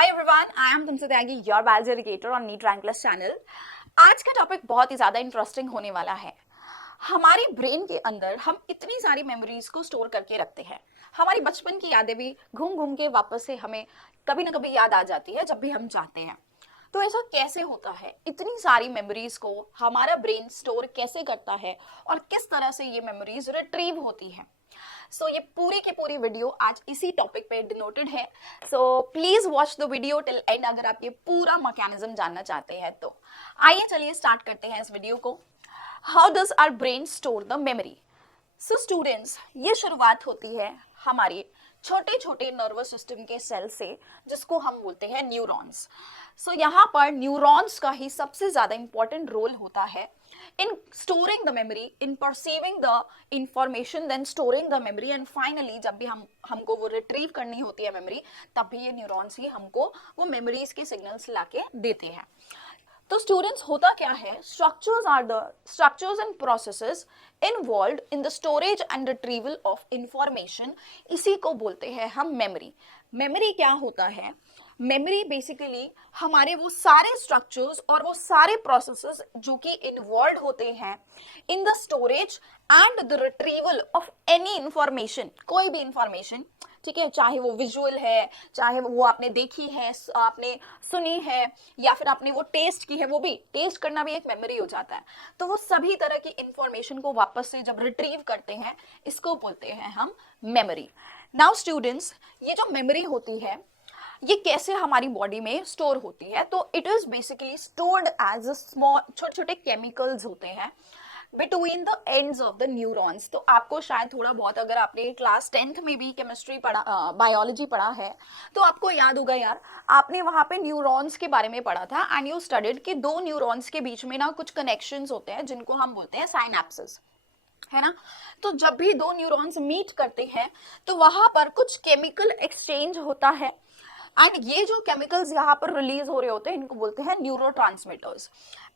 Hi everyone, I am तुमसे Tyagi your biology educator on NEET rank plus channel. आज का topic बहुत ही ज़्यादा इंटरेस्टिंग होने वाला है। हमारे ब्रेन के अंदर हम इतनी सारी मेमोरीज को स्टोर करके रखते हैं। हमारी बचपन की यादें भी घूम घूम के वापस से हमें कभी ना कभी याद आ जाती है जब भी हम चाहते हैं। तो ऐसा कैसे होता है? इतनी सारी मेमोरीज को हमारा ब्रेन स्टोर कैसे करता है और किस तरह से ये मेमोरीज रिट्रीव होती है? ये पूरी की पूरी वीडियो आज इसी टॉपिक पे डिनोटेड है। Please watch the video till and अगर आप ये पूरा मैकेनिज्म जानना चाहते हैं तो। आइए चलिए स्टार्ट करते हैं इस वीडियो को। How does our brain store the memory? Students, ये शुरुआत होती है हमारे छोटे छोटे नर्वस सिस्टम के सेल से, जिसको हम बोलते हैं न्यूरॉन्स। यहाँ पर न्यूरॉन्स का ही सबसे ज्यादा इंपॉर्टेंट रोल होता है in storing the memory, in perceiving the information, then storing the memory and finally जब भी हमको वो retrieve करनी होती है मेमोरी, तब भी ये न्यूरॉन्स ही हमको वो मेमोरीज के सिग्नल्स लाके देते हैं। तो स्टूडेंट्स, होता क्या है? Structures and processes involved in the storage and retrieval of information, इसी को बोलते हैं हम मेमोरी। मेमोरी क्या होता है? मेमोरी बेसिकली हमारे वो सारे स्ट्रक्चर्स और वो सारे प्रोसेसेस जो कि इन्वॉल्व होते हैं in the storage and the retrieval of any information, कोई भी इंफॉर्मेशन, ठीक है, चाहे वो विजुअल है, चाहे वो आपने देखी है, आपने सुनी है, या फिर आपने वो टेस्ट की है, वो भी टेस्ट करना भी एक मेमोरी हो जाता है। तो वो सभी तरह की इंफॉर्मेशन को वापस से जब रिट्रीव करते हैं, इसको बोलते हैं हम मेमोरी। नाउ स्टूडेंट्स, ये जो मेमोरी होती है ये कैसे हमारी बॉडी में स्टोर होती है? तो it is basically stored as a small, छोटे छोटे केमिकल्स होते हैं between the ends of the neurons. तो आपको शायद थोड़ा बहुत, अगर आपने क्लास 10th में भी केमिस्ट्री पढ़ा, बायोलॉजी पढ़ा है, तो आपको याद होगा यार, आपने वहां पे न्यूरॉन्स के बारे में पढ़ा था एंड यू स्टडीड कि दो न्यूरॉन्स के बीच में ना कुछ कनेक्शंस होते हैं जिनको हम बोलते हैं साइनेप्सेस, है ना। तो जब भी दो न्यूरॉन्स मीट करते हैं तो वहां पर कुछ केमिकल एक्सचेंज होता है एंड ये जो केमिकल्स यहाँ पर रिलीज हो रहे होते हैं इनको बोलते हैं neurotransmitters.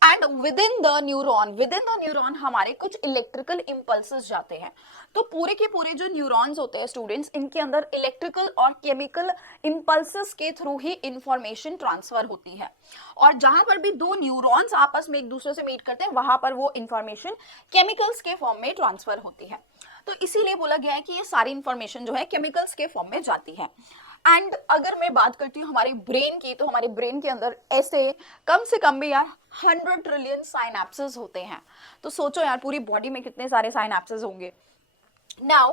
And with in the neuron हमारे कुछ इलेक्ट्रिकल इंपल्सेस जाते हैं। तो पूरे के पूरे जो न्यूरॉन्स होते हैं स्टूडेंट्स, इनके अंदर इलेक्ट्रिकल और केमिकल इंपल्सेस के थ्रू ही इंफॉर्मेशन ट्रांसफर होती है। और जहां पर भी दो न्यूरॉन्स आपस में एक दूसरे से मीट करते हैं, वहां पर वो इंफॉर्मेशन केमिकल्स के फॉर्म में ट्रांसफर होती है। तो इसीलिए बोला गया है कि ये सारी इंफॉर्मेशन जो है केमिकल्स के फॉर्म में जाती है। एंड अगर मैं बात करती हूँ हमारे ब्रेन की, तो हमारे ब्रेन के अंदर ऐसे कम से कम भी यार 100 ट्रिलियन साइनेप्सेस होते हैं। तो सोचो यार, पूरी बॉडी में कितने सारे साइनेप्सेस होंगे। नाउ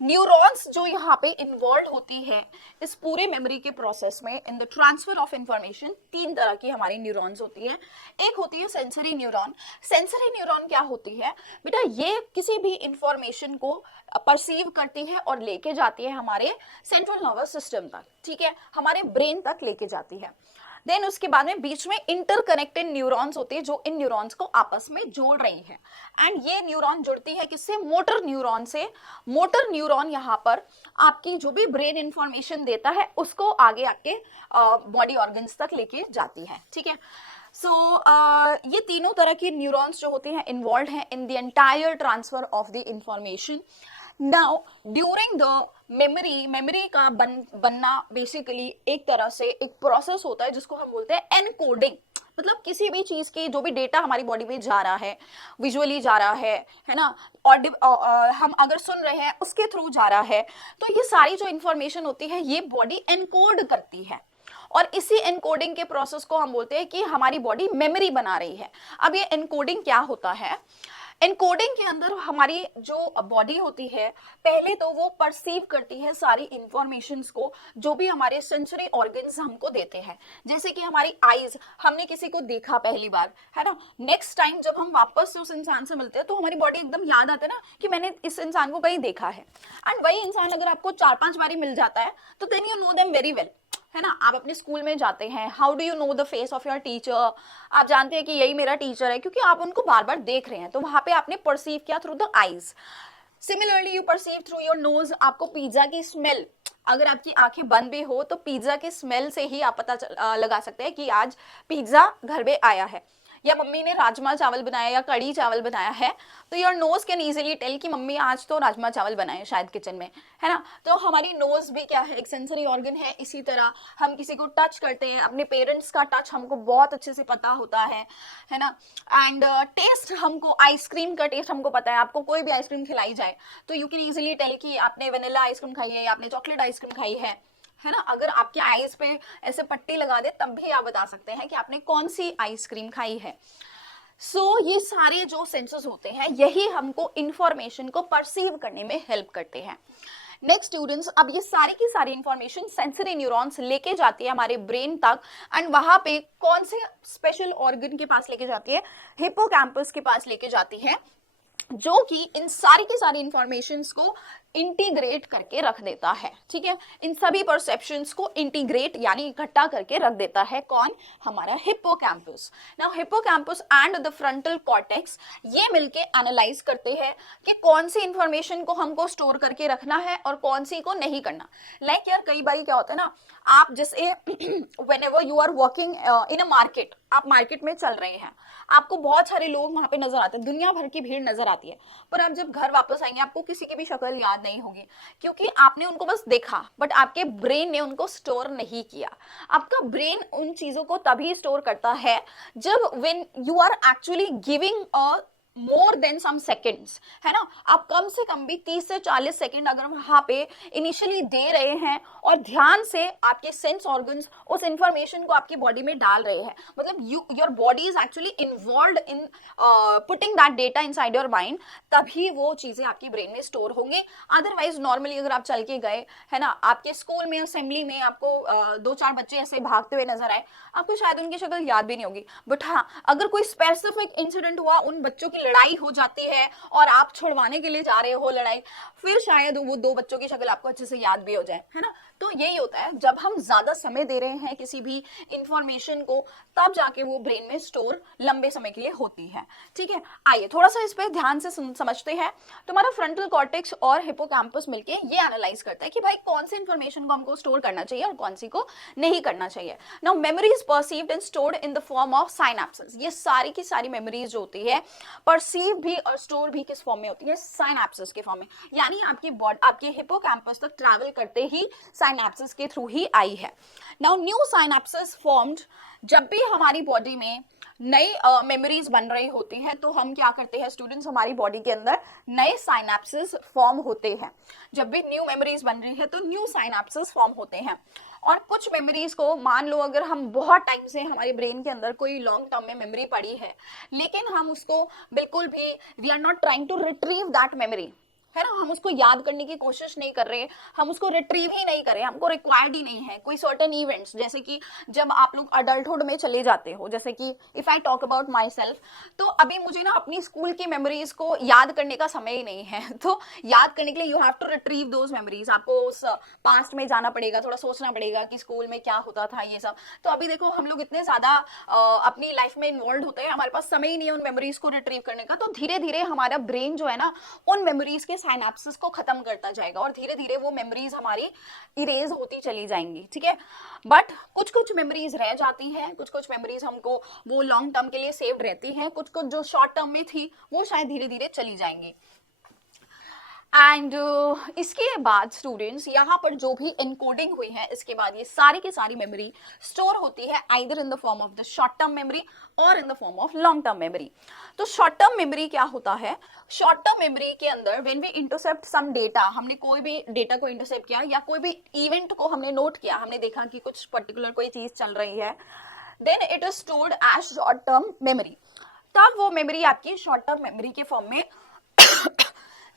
न्यूरॉन्स जो यहाँ पे इन्वॉल्व होती है इस पूरे मेमोरी के प्रोसेस में, in the transfer of information, तीन तरह की हमारी न्यूरॉन्स होती है। एक होती है सेंसरी न्यूरॉन। सेंसरी न्यूरॉन क्या होती है बेटा? ये किसी भी इंफॉर्मेशन को परसीव करती है और लेके जाती है हमारे सेंट्रल नर्वस सिस्टम तक, ठीक है, हमारे ब्रेन तक लेके जाती है। देन उसके बाद में बीच में इंटरकनेक्टेड न्यूरॉन्स होते हैं जो इन न्यूरॉन्स को आपस में जोड़ रही है। एंड ये न्यूरॉन जुड़ती है किससे? मोटर न्यूरॉन से। मोटर न्यूरॉन यहाँ पर आपकी जो भी ब्रेन इंफॉर्मेशन देता है उसको आगे आके बॉडी ऑर्गन्स तक लेके जाती है, ठीक है। ये तीनों तरह की न्यूरॉन्स जो होती हैं इन्वॉल्व हैं in the entire transfer of the information. Now during the memory का बनना बेसिकली एक तरह से एक प्रोसेस होता है जिसको हम बोलते हैं एनकोडिंग। मतलब किसी भी चीज की जो भी डेटा हमारी बॉडी में जा रहा है, विजुअली जा रहा है ना, और हम अगर सुन रहे हैं उसके थ्रू जा रहा है, तो ये सारी जो इंफॉर्मेशन होती है ये बॉडी एनकोड करती है। और इसी एनकोडिंग के प्रोसेस को हम बोलते हैं कि हमारी बॉडी मेमोरी बना रही है। अब ये एनकोडिंग क्या होता है? एनकोडिंग के अंदर हमारी जो बॉडी होती है, पहले तो वो परसीव करती है सारी इंफॉर्मेशंस को जो भी हमारे सेंसरी ऑर्गन्स हमको देते हैं। जैसे कि हमारी आईज, हमने किसी को देखा पहली बार, है ना, नेक्स्ट टाइम जब हम वापस से उस इंसान से मिलते हैं तो हमारी बॉडी एकदम याद आता है ना कि मैंने इस इंसान को कहीं देखा है। एंड वही इंसान अगर आपको 4-5 बारी मिल जाता है तो then you know them very well, है ना। आप अपने स्कूल में जाते हैं, how do you know the face of your teacher? आप जानते हैं कि यही मेरा टीचर है क्योंकि आप उनको बार बार देख रहे हैं, तो वहां पे आपने परसीव किया through the eyes. Similarly you perceive through your nose. आपको पिज्जा की स्मेल, अगर आपकी आंखें बंद भी हो तो पिज्जा की स्मेल से ही आप पता लगा सकते हैं कि आज पिज्जा घर में आया है। या मम्मी ने राजमा चावल बनाया या कढ़ी चावल बनाया है, तो your nose can easily tell कि मम्मी आज तो राजमा चावल बनाए शायद किचन में, है ना। तो हमारी नोज भी क्या है, एक सेंसरी ऑर्गन है। इसी तरह हम किसी को टच करते हैं, अपने पेरेंट्स का टच हमको बहुत अच्छे से पता होता है ना। एंड टेस्ट, हमको आइसक्रीम का टेस्ट हमको पता है। आपको कोई भी आइसक्रीम खिलाई जाए तो यू कैन इजीली टेल कि आपने वनीला आइसक्रीम खाई है या आपने चॉकलेट आइसक्रीम खाई है ना। अगर आपके आईज पे ऐसे पट्टी लगा दे तब भी आप बता सकते हैं कि आपने कौन सी आइसक्रीम खाई है। ये सारे जो सेंसेस होते हैं यही हमको इंफॉर्मेशन को परसीव करने में हेल्प करते हैं। नेक्स्ट स्टूडेंट्स, अब ये सारी की सारी इंफॉर्मेशन सेंसरी न्यूरॉन्स लेके जाती है हमारे ब्रेन तक, एंड वहां पे कौन से स्पेशल ऑर्गन के पास लेके जाती है, हिप्पोकैम्पस के पास लेके जाती है, जो कि इन सारी की सारी इंफॉर्मेशंस को इंटीग्रेट करके रख देता है। ठीक है, इन सभी परसेप्शंस को इंटीग्रेट यानी इकट्ठा करके रख देता है कौन, हमारा hippocampus. Now hippocampus and the frontal cortex ये मिलके एनालाइज करते हैं कि कौन सी इंफॉर्मेशन को हमको स्टोर करके रखना है और कौन सी को नहीं करना। लाइक यार कई बार क्या होता है ना, आप जैसे whenever you are working in a market, आप मार्केट में चल रहे हैं, आपको बहुत सारे लोग वहां पे नजर आते हैं, दुनिया भर की भीड़ नजर आती है, पर आप जब घर वापस आएंगे आपको किसी की भी शक्ल याद नहीं होगी, क्योंकि आपने उनको बस देखा बट आपके ब्रेन ने उनको स्टोर नहीं किया। आपका ब्रेन उन चीजों को तभी स्टोर करता है जब when you are actually giving a more than some seconds, है ना। आप कम से कम भी 30 से 40 सेकेंड अगर वहां पे इनिशियली दे रहे हैं और ध्यान से आपके सेंस ऑर्गन्स उस इंफॉर्मेशन को आपकी बॉडी में डाल रहे हैं, मतलब your body is actually involved in putting that data inside your mind, तभी वो चीजें आपकी ब्रेन में स्टोर होंगे। अदरवाइज नॉर्मली अगर आप चल के गए, है ना, आपके स्कूल में असेंबली में आपको 2-4 बच्चे ऐसे भागते हुए नजर आए, आपको शायद उनकी शक्ल याद भी नहीं होगी, बट हाँ अगर कोई स्पेसिफिक इंसिडेंट हुआ, उन बच्चों की लड़ाई हो जाती है और आप छुड़वाने के लिए जा रहे हो लड़ाई, फिर शायद वो 2 बच्चों की शक्ल आपको अच्छे से याद भी हो जाए, है ना। तो यही होता है जब हम ज्यादा समय दे रहे हैं किसी भी इंफॉर्मेशन को, तब जाके वो ब्रेन में स्टोर लंबे समय के लिए होती है। ठीक है, आइए थोड़ा सा इस पे ध्यान से समझते हैं। तुम्हारा फ्रंटल कॉर्टेक्स और हिप्पोकैम्पस मिलके ये एनालाइज करता है कि भाई कौन सी इंफॉर्मेशन को हमको स्टोर करना चाहिए और कौन सी को नहीं करना चाहिए। Now memory is perceived and stored in the form of synapses. ये सारी की सारी मेमोरीज जो होती है परसीव भी और स्टोर भी किस फॉर्म में होती है, साइनैप्सेस के फॉर्म में, यानी आपके हिप्पोकैम्पस तक ट्रैवल करते ही साइनैप्सेस के थ्रू ही आई है। नाउ न्यू साइनैप्सेस फॉर्म्ड, जब भी हमारी बॉडी में नई मेमोरीज बन रही होती हैं तो हम क्या करते हैं स्टूडेंट्स, हमारी बॉडी के अंदर नए साइनैप्सेस फॉर्म होते हैं। जब भी न्यू मेमोरीज बन रही है तो न्यू साइनैप्सेस फॉर्म होते हैं। और कुछ मेमोरीज को मान लो अगर हम बहुत टाइम से हमारे ब्रेन के अंदर कोई लॉन्ग टर्म में मेमोरी पड़ी है, लेकिन हम उसको बिल्कुल भी we are not trying to retrieve that memory, है ना, हम उसको याद करने की कोशिश नहीं कर रहे, हम उसको रिट्रीव ही नहीं कर रहे, हमको रिक्वायर्ड ही नहीं है कोई सर्टेन इवेंट्स, जैसे कि जब आप लोग अडल्टहुड में चले जाते हो, जैसे कि if I talk about my self, तो अभी मुझे ना अपनी स्कूल की मेमोरीज को याद करने का समय ही नहीं है, तो याद करने के लिए you have to retrieve those memories, आपको उस पास्ट में जाना पड़ेगा, थोड़ा सोचना पड़ेगा कि स्कूल में क्या होता था ये सब। तो अभी देखो हम लोग इतने ज्यादा अपनी लाइफ में इन्वॉल्व होते हैं, हमारे पास समय ही नहीं है उन मेमोरीज को रिट्रीव करने का, तो धीरे धीरे हमारा ब्रेन जो है ना उन मेमोरीज के साइनैप्सेस को खत्म करता जाएगा और धीरे धीरे वो मेमोरीज हमारी इरेज होती चली जाएंगी। ठीक है, बट कुछ कुछ मेमोरीज रह जाती हैं, कुछ कुछ मेमोरीज हमको वो लॉन्ग टर्म के लिए सेव्ड रहती हैं, कुछ कुछ जो शॉर्ट टर्म में थी वो शायद धीरे धीरे चली जाएंगी। एंड इसके बाद स्टूडेंट्स यहाँ पर जो भी एनकोडिंग हुई है, इसके बाद ये सारी की सारी मेमोरी स्टोर होती है either in the form of the short term memory और in the form of long term memory. तो शॉर्ट टर्म मेमोरी क्या होता है, शॉर्ट टर्म मेमोरी के अंदर when we intercept some data, हमने कोई भी डेटा को इंटरसेप्ट किया या कोई भी इवेंट को हमने नोट किया, हमने देखा कि कुछ पर्टिकुलर कोई चीज चल रही है, then it is stored as short term memory. तब वो मेमोरी आपकी शॉर्ट टर्म मेमोरी के फॉर्म में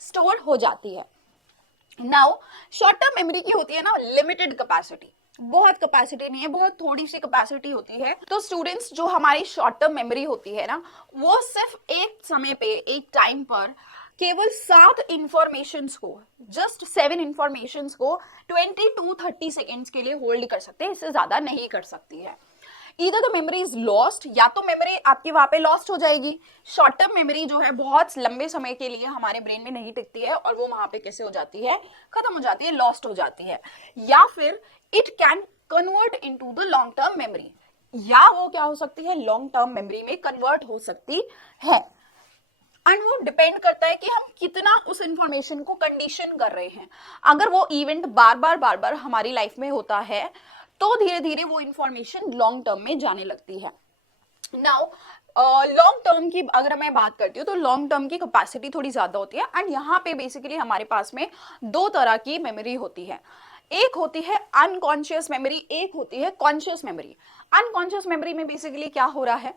स्टोर हो जाती है। नाउ शॉर्ट टर्म मेमोरी की होती है ना लिमिटेड कैपेसिटी, बहुत कैपेसिटी नहीं है, बहुत थोड़ी सी कैपेसिटी होती है। तो स्टूडेंट्स जो हमारी शॉर्ट टर्म मेमोरी होती है ना, वो सिर्फ एक समय पे एक टाइम पर केवल 7 इंफॉर्मेशंस को, जस्ट 7 इंफॉर्मेशंस को 20 to 30 सेकेंड्स के लिए होल्ड कर सकते हैं, इससे ज्यादा नहीं कर सकती है। Either the memory is lost, या तो मेमोरी आपकी वहां पे लॉस्ट हो जाएगी, शॉर्ट टर्म मेमोरी जो है बहुत लंबे समय के लिए हमारे ब्रेन में नहीं टिकती है और वो वहां पे कैसे हो जाती है, खत्म हो जाती है, लॉस्ट हो जाती है, या फिर it can convert into the long term memory, या वो क्या हो सकती है, लॉन्ग टर्म मेमोरी में कन्वर्ट हो सकती है। एंड वो डिपेंड करता है कि हम कितना उस इंफॉर्मेशन को कंडीशन कर रहे हैं। अगर वो इवेंट बार बार हमारी लाइफ में होता है तो धीरे धीरे वो इंफॉर्मेशन लॉन्ग टर्म में जाने लगती है। नाउ लॉन्ग टर्म की अगर मैं बात करती हूँ तो लॉन्ग टर्म की कैपेसिटी थोड़ी ज्यादा होती है। एंड यहाँ पे बेसिकली हमारे पास में दो तरह की मेमोरी होती है, एक होती है अनकॉन्शियस मेमोरी, एक होती है कॉन्शियस मेमोरी। अनकॉन्शियस मेमोरी में बेसिकली क्या हो रहा है,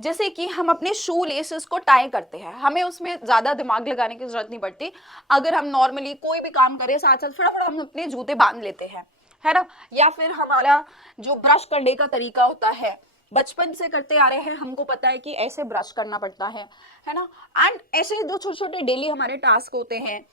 जैसे कि हम अपने शू लेसेस को टाई करते हैं, हमें उसमें ज्यादा दिमाग लगाने की जरूरत नहीं पड़ती। अगर हम नॉर्मली कोई भी काम करें साथ साथ फटाफट हम अपने जूते बांध लेते हैं, है ना। या फिर हमारा जो ब्रश करने का तरीका होता है, बचपन से करते आ रहे हैं, हमको पता है कि ऐसे ब्रश करना पड़ता है ना। एंड ऐसे जो छोटे छोटे डेली हमारे टास्क होते हैं,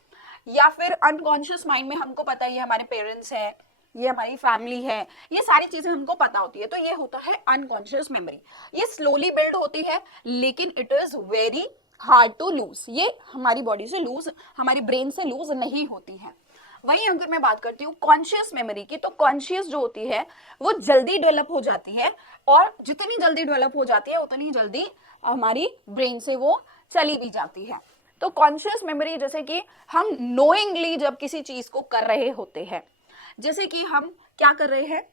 या फिर अनकॉन्शियस माइंड में हमको पता है ये हमारे पेरेंट्स है, ये हमारी फैमिली है, ये सारी चीजें हमको पता होती है, तो ये होता है अनकॉन्शियस मेमोरी। ये स्लोली बिल्ड होती है लेकिन it is very hard to lose, ये हमारी बॉडी से लूज, हमारी ब्रेन से लूज नहीं होती है। वहीं अगर मैं बात करती हूँ कॉन्शियस मेमोरी की, तो कॉन्शियस जो होती है वो जल्दी डेवलप हो जाती है, और जितनी जल्दी डेवलप हो जाती है उतनी जल्दी हमारी ब्रेन से वो चली भी जाती है। तो कॉन्शियस मेमोरी जैसे कि हम नोइंगली जब किसी चीज को कर रहे होते हैं, जैसे कि हम क्या कर रहे हैं,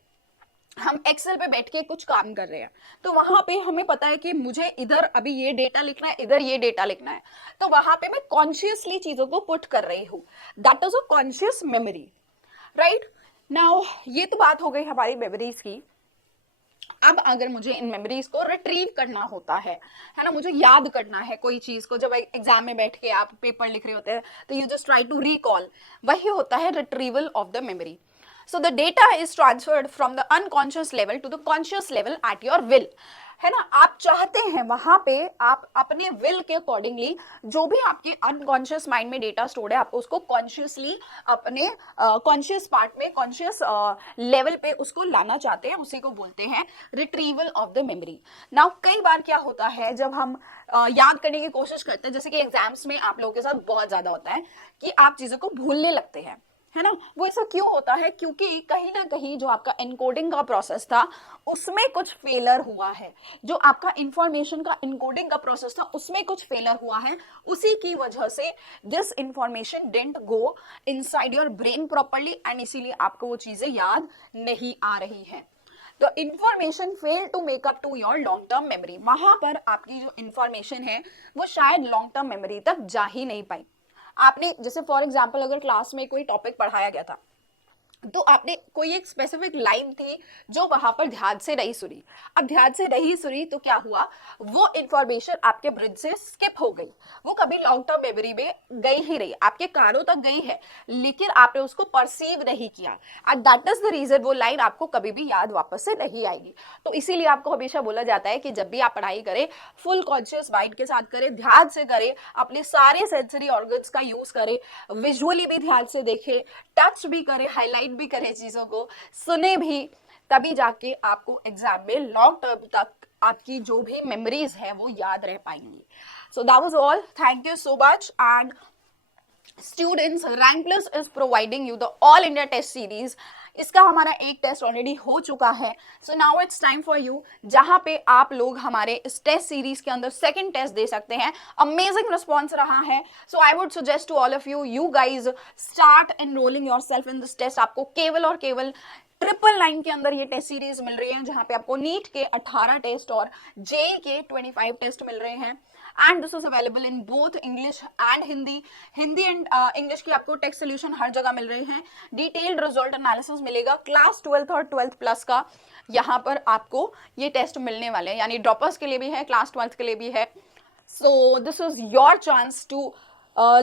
हम एक्सेल पे बैठ के कुछ काम कर रहे हैं, तो वहां पे हमें पता है कि मुझे इधर अभी ये डेटा लिखना है, इधर ये डेटा लिखना है, तो वहां पे मैं कॉन्शियसली चीजों को पुट कर रही हूँ, that is a conscious memory, right. Now ये तो बात हो गई हमारी मेमोरीज की। अब अगर मुझे इन मेमोरीज को रिट्रीव करना होता है ना, मुझे याद करना है कोई चीज को, जब एग्जाम में बैठ के आप पेपर लिख रहे होते हैं तो you just try to recall, वही होता है retrieval of the memory. So the data is transferred from the unconscious level to the conscious level at your will, है ना। आप चाहते हैं वहां पे आप अपने विल के अकॉर्डिंगली जो भी आपके अनकॉन्शियस माइंड में डेटा स्टोर्ड है, आप उसको कॉन्शियसली अपने कॉन्शियस पार्ट में, कॉन्शियस लेवल पे उसको लाना चाहते हैं, उसी को बोलते हैं retrieval of the memory. Now कई बार क्या होता है जब हम याद करने की कोशिश करते हैं, जैसे कि एग्जाम्स में आप लोगों के साथ बहुत ज्यादा होता है कि आप चीजों को भूलने लगते हैं, है ना। वो ऐसा क्यों होता है, क्योंकि कहीं ना कहीं जो आपका एनकोडिंग का प्रोसेस था उसमें कुछ फेलर हुआ है, जो आपका इंफॉर्मेशन का इनकोडिंग का प्रोसेस था उसमें कुछ फेलर हुआ है, उसी की वजह से this information didn't go inside your brain properly, and इसीलिए आपको वो चीजें याद नहीं आ रही है। तो information fail to make up to your long term memory, वहां पर आपकी जो इंफॉर्मेशन है वो शायद लॉन्ग टर्म मेमोरी तक जा ही नहीं पाई। आपने जैसे फॉर एग्जाम्पल अगर क्लास में कोई टॉपिक पढ़ाया गया था, तो आपने कोई एक स्पेसिफिक लाइन थी जो वहां पर ध्यान से नहीं सुनी, अब ध्यान से नहीं सुनी तो क्या हुआ, वो इंफॉर्मेशन आपके ब्रेन से स्किप हो गई, वो कभी लॉन्ग टर्म मेमोरी में गई ही रही, आपके कानों तक गई है लेकिन आपने उसको परसीव नहीं किया, and that is the reason वो लाइन आपको कभी भी याद वापस से नहीं आएगी। तो इसीलिए आपको हमेशा बोला जाता है कि जब भी आप पढ़ाई करें फुल कॉन्शियस माइंड के साथ करें, ध्यान से करें, अपने सारे सेंसरी ऑर्गन्स का यूज करें, विजुअली भी ध्यान से देखें, टच भी करें, हाईलाइट भी करें चीजों को, सुने भी, तभी जाके आपको एग्जाम में लॉन्ग टर्म तक आपकी जो भी मेमोरीज है वो याद रह पाएंगी। So that was all, thank you so much. And students, rank plus is providing you the all India test series, इसका हमारा एक टेस्ट ऑलरेडी हो चुका है, so now it's time for you, जहां पे आप लोग हमारे इस टेस्ट सीरीज के अंदर सेकंड टेस्ट दे सकते हैं। अमेजिंग रिस्पॉन्स रहा है, so I would suggest to all of you, you guys start enrolling yourself in this test. आपको केवल और केवल 999 के अंदर ये टेस्ट सीरीज मिल रही है, जहां पे आपको नीट के 18 टेस्ट और जेई के 25 टेस्ट मिल रहे हैं, and this is available in both English and Hindi. Hindi and English की आपको टेक्स्ट सोल्यूशन हर जगह मिल रहे हैं, डिटेल्ड रिजल्ट एनालिसिस मिलेगा, क्लास 12th और 12th प्लस का यहाँ पर आपको ये टेस्ट मिलने वाले हैं, यानी ड्रॉपर्स के लिए भी है, क्लास 12th के लिए भी है। So this is your chance to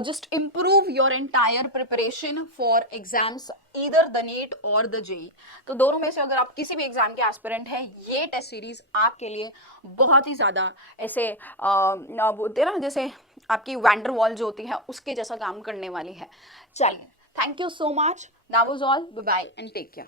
just improve your entire preparation for exams, either the NEET or the JEE। तो दोनों में से अगर आप किसी भी एग्जाम के एस्पिरेंट हैं, ये टेस्ट सीरीज आपके लिए बहुत ही ज्यादा ऐसे बोलते हैं ना, जैसे आपकी वैंडरवॉल जो होती है उसके जैसा काम करने वाली है। चलिए, thank you so much, that was all, bye bye and take care.